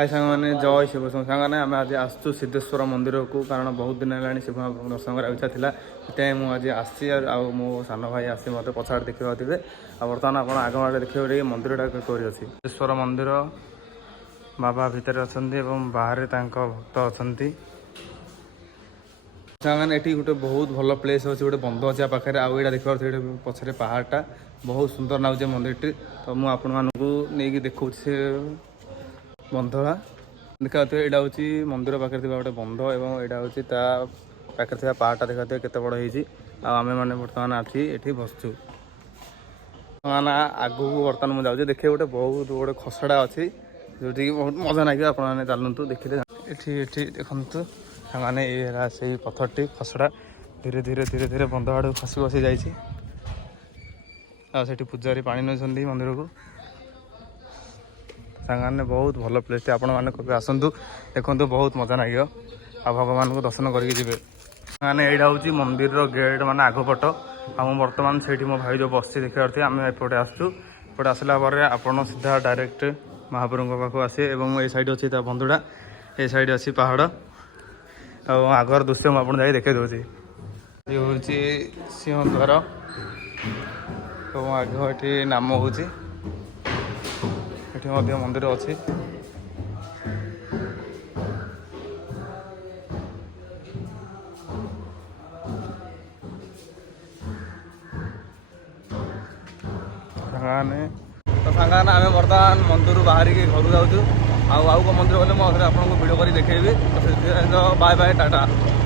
हाय सांग मैंने जय शिव सांग आम आज आसु सिद्धेश्वर मंदिर को कारण बहुत दिन है शिव दर्शन कर इच्छा था से मुझे आसी मो सान भाई आसी मत पछाड़ देखा थे बर्तमान आप आग आड़े देखिए मंदिर कौन अच्छी सिद्धेश्वर मंदिर बाबा भितर अच्छा बाहर भक्त अच्छा सामान ये गोटे बहुत भल प्लेस अच्छे गोटे बंध अच्छे पाखे आउ यहाँ देखा पछरे पहाड़टा बहुत सुंदर नाचे मंदिर तो मुझे आपण नहीं देखा से बंधड़ा देखा यहाँ हूँ मंदिर पाखे गोटे बंध और यहाँ हूँ पाखे पहाड़टा देखा केत बड़ होती आम मैंने बर्तमान अच्छी ये बसचु मैंने आगू बर्तमान मुझे जाऊँ देखिए गोटे बहुत गोटे खसड़ा अच्छी जो बहुत मजा लगे आपने चलतु देखिए ये देखु मैंने ये से पत्थरटी खसड़ा धीरे धीरे धीरे धीरे बंध आड़ खसी खसी जाठी पूजारी पानी नौ मंदिर को सांगने बहुत भल प्लेस आपण मैंने कभी आसतु देखु बहुत मजा लगे आ भगवान को दर्शन करके जी मैंने यहाँ हूँ मंदिर गेट माने आगपट बर्तमान से मो भाई जो बस देखा आम एपटे आसपटे आसला आपड़ सीधा डायरेक्ट महाप्रभु पाक आसे ये साइड अच्छी बंधुड़ा ये साइड अच्छी पहाड़ आगर दृश्य मुझे जाए देखे दूसरी ये हूँ सिंहद्वार आग ये नाम हूँ ये मंदिर अच्छी सांगाने तो सांगाने आम बर्तमान मंदिर बाहर के घर जाऊँ आउ मंदिर गले मुझे आपको वीडियो कर देखेबी तो बाय बाय टाटा।